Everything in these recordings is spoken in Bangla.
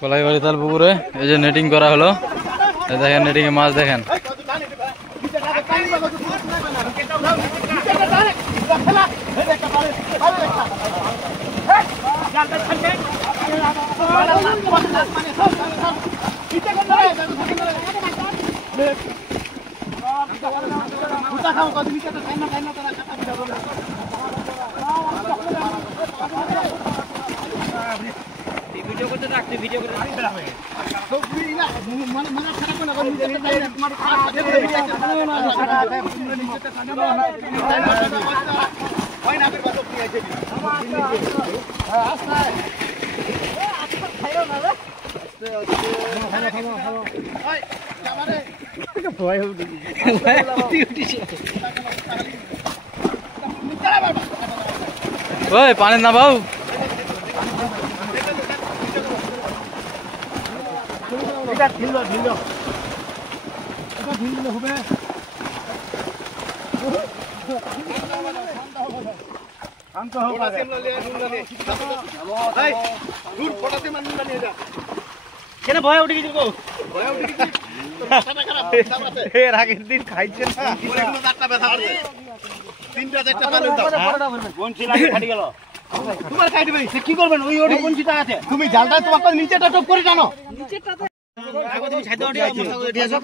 কলাইবাড়ি তাল পুকুরে এই যে নেটিং করা হলো, দেখেন নেটিং এ মাছ দেখেন। ভিডিও করতে রাখতে ভিডিও করে ওই পানি না বাবু, ভয় উঠে গেছিল এর আগের দিন খাইছেন তোমার খাই দিবে কি করবেন ওই ওটা বঞ্চিত আছে তুমি জালটা তোমাকে নিচেটা টপ করে টানো নিচেটাতে আগে তুমি ছাইতে উঠে আসো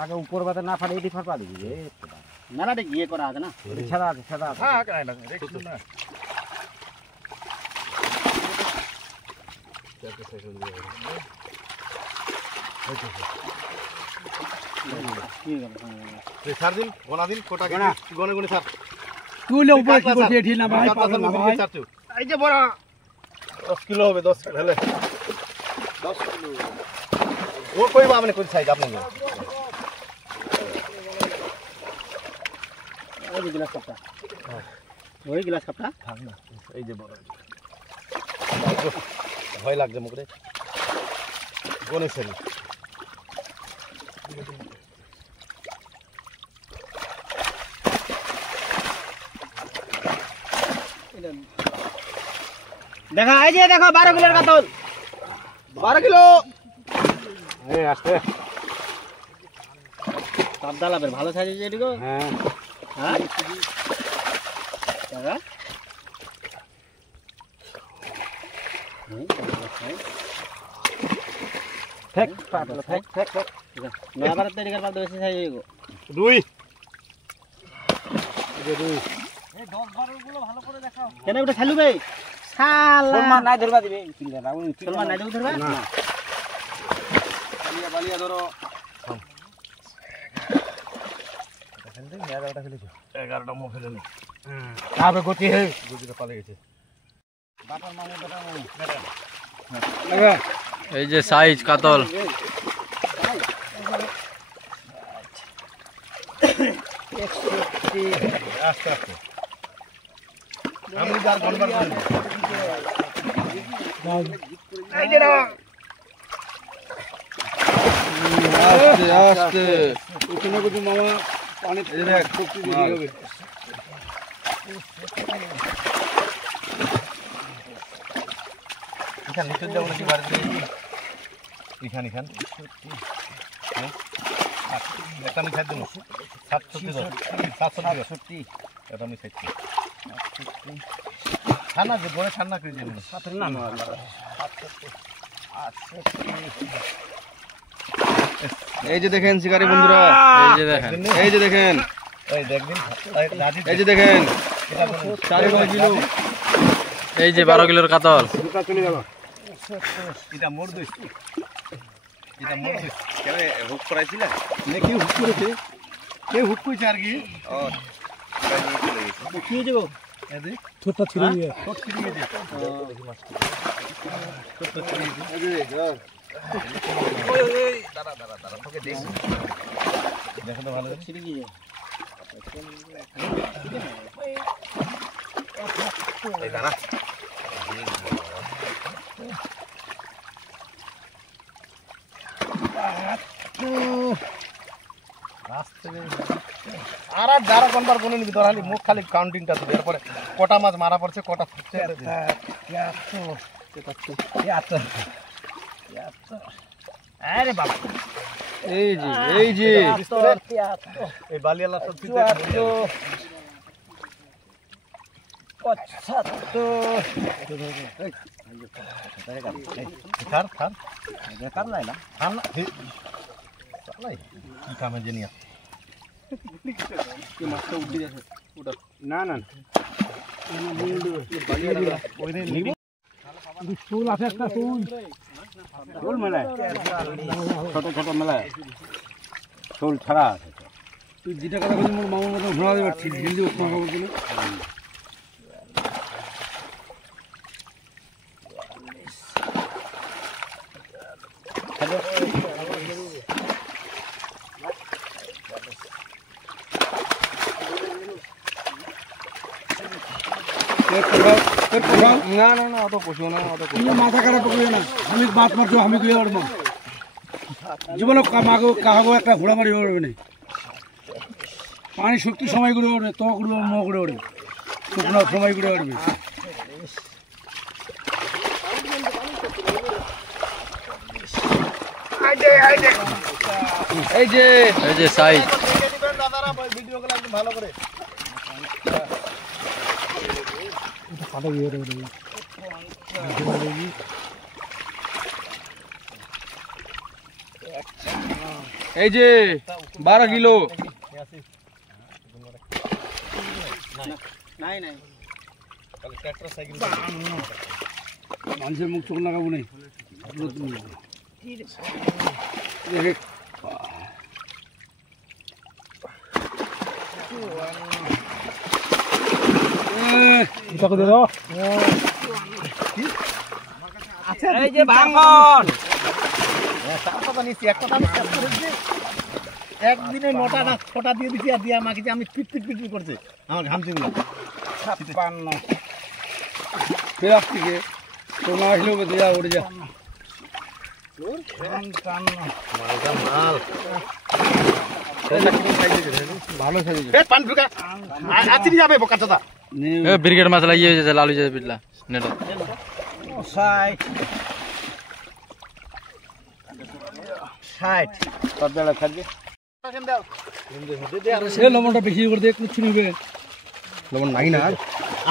আগে উপর বাতা না ফাটে এটি ফাটা দিবি রে নালাটা গিয়ে করা আছে না ছাড়া আছে হ্যাঁ কাই না দেখুন না ছাড় দিন গোনা দিন কোটা গনে গনে ছাড় তুই লে উপরে কি করছিস এটি না ভাই পাগল না ভাই এই যে বড় 10 কিলো হবে 10 কিলো হলে 10 কিলো ও কইবা আপনি কোন সাইজ আপনি ওই গ্লাস কাপটা ওই গ্লাস কাপটা এই যে বড় ভয় লাগছে মুখে গনে সেরি দেখা এই যে দেখো 12 কিলোর কাতল 12 কিলো এই আসছে কাপদালা বের ভালো সাইজ আছে এদিকে হ্যাঁ হ্যাঁ দাদা ফেক পাতল ফেক ফেক ফেক নয়া ভারত এদিকে পাতল বেশি সাইজ হইগো দুই এই যে দুই এই 10 12 গুলো ভালো করে দেখাও কেন ওটা ছালু ভাই শালা সলমান নাই ধরবা দিবে কিনলা ওই সলমান নাই ধরবা না বালিয়া বালিয়া ধরো দেখেন দিন 11টা ফেলেছো 11টা মো ফেলেনি আবে গতি হে গতিটা পালে গেছে বাটার মামু লাগা এই যে সাইজ কাতল আস্তে আস্তে আমি যার গনবার করি এই যে না আস্তে আস্তে ওখানে কিছু মামা পানি দেখ শক্তি দিয়ে হবে এখানে নিচে যাও নাকি বাড়ি এখানে এখানে এটা আমি খাই দেবো 770 এটা আমি খাইছি ছানা যে বড় ছানা করে দেবেন না এই যে দেখেন শিকারী বন্ধুরা, এই যে দেখেন এই যে দেখেন এই দেখবেন এই যে দেখেন 4 কিলো এই যে 12 কিলোর কাতল দুটা চলে গেল এটা মোড় দিস এটা মোড় দিস কেন হুক করাইছিল না কি হুক করেছে কে হুক কইছে আর কি ও কি দেব এই ছোটটা ছিড়ে দিয়ে ছোট ছিড়ে দিয়ে দেখি মাছ ছোট ছিড়ে দিয়ে এই যে ওই দাঁড়া দাঁড়া দাঁড়া তোকে দেখ দেখো তো ভালো ছিড়ে দিয়ে এই দাঁড়া আর যারা কোনবার গুনে নিবি তোর খালি মুখ খালি কাউন্টিংটা দিবি এরপরে কটা মাছ মারা পড়ছে কটা ফুটছে আরে বাবা এই যে এই বালিয়ালা সবজি না না ফুল আছে একটা ফুল ফুল মেলায় ছোট ছোট মেলায় ফুল ছাড়া আছে তুই যেটা কথা বলছিস মোর মামার মতো ঘোরা দেবে ঠিক ঢিল দিয়ে খবর দিলে না না না অত পশু না অত মাথা খারাপ করবে না আমি বাত মারছো আমি গুয়ে উঠবো জীবনে কামাগো কাহাগো একটা ঘোড়া মারি উঠবে না পানি শক্তি সময় ঘুরে উঠবে তো ঘুরে ম ঘুরে উঠবে শুকনো সময় ঘুরে উঠবে এই যে সাইজ দাদারা ভিডিওগুলো একদম ভালো করে এই যে 12 কিলো নাই নাই তাহলে ট্রাক্টর সাইকেল মানুষের মুখ চোখ লাগাবো নাই এই যে ভাঙন একদিনে নটা না ছটা দিয়ে দিচ্ছি আর দিয়ে আমাকে আমি পিট পিট পিট করছে আমার ঘামছে গুলো 56 ফের থেকে তোমরা আসলেও দেওয়া উঠে যা ভালো সাইজ পান ঢুকা আছি যাবে বোকা দাদা ব্রিগেড মাছ লাগিয়ে যাচ্ছে লালু যাবে পিটলা নেট সাইড সাইড কত বেলা খাবে সে লবণটা বেশি করে দিয়ে একটু নিবে লবণ নাই না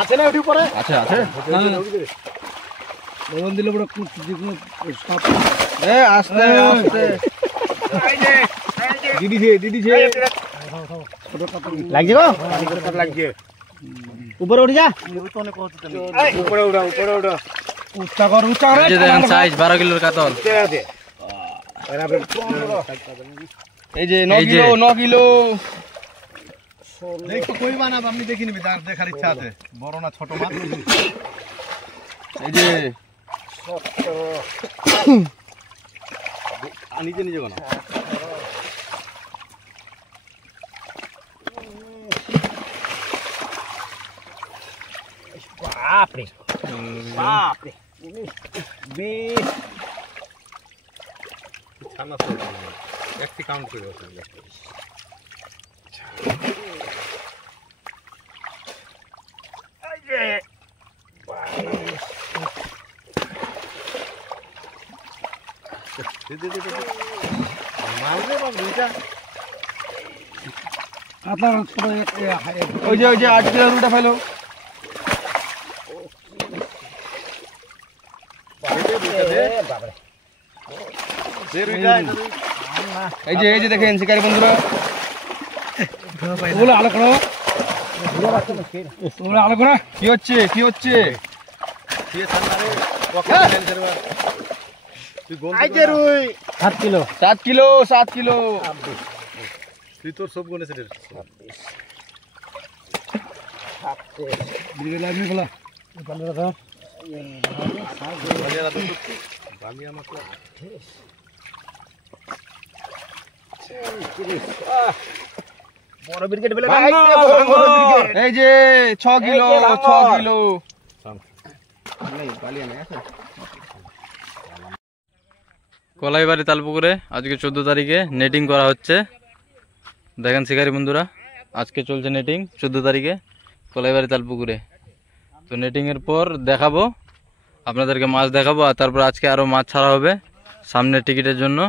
আছে না ওটি পরে আছে আছে লবণ দিলে বড় যেকোনো স্টপ এ আস্তে আস্তে দিদিছে লাগছে গো কত লাগছে উপরে উঠে যা উপরে উঠা উচ্চা কর উচ্চা করে এই যে দেখেন সাইজ 12 কিলোর কাতল এই যে 9 কিলো দেখো কই বানাব আমি দেখি নিবি দেখার ইচ্ছা আছে বড় না ছোট মাছ এই যে নিজে নিজে বানাও বাপরে বাপরে বেশ ছানা সব একটি কাউন্ট করে বসে ওই যে 8 কিলো রুটা ফেলো এই যে দেখেন শিকারী বন্ধুরা আলো করো আলো করো কি হচ্ছে 7 কিলো 7 কিলো তুই তোর সব গুনে সেটা বড় ব্রিগেড বলে এই যে 6 কিলো কলাইবাড়ি তালপুকুরে আজকে 14 তারিখে নেটিং করা হচ্ছে দেখেন শিকারী বন্ধুরা, আজকে চলছে নেটিং 14 তারিখে কলাইবাড়ি তালপুকুরে। তো নেটিংয়ের পর দেখাবো আপনাদেরকে, মাছ দেখাবো, আর তারপর আজকে আরও মাছ ছাড়া হবে সামনের টিকিটের জন্য।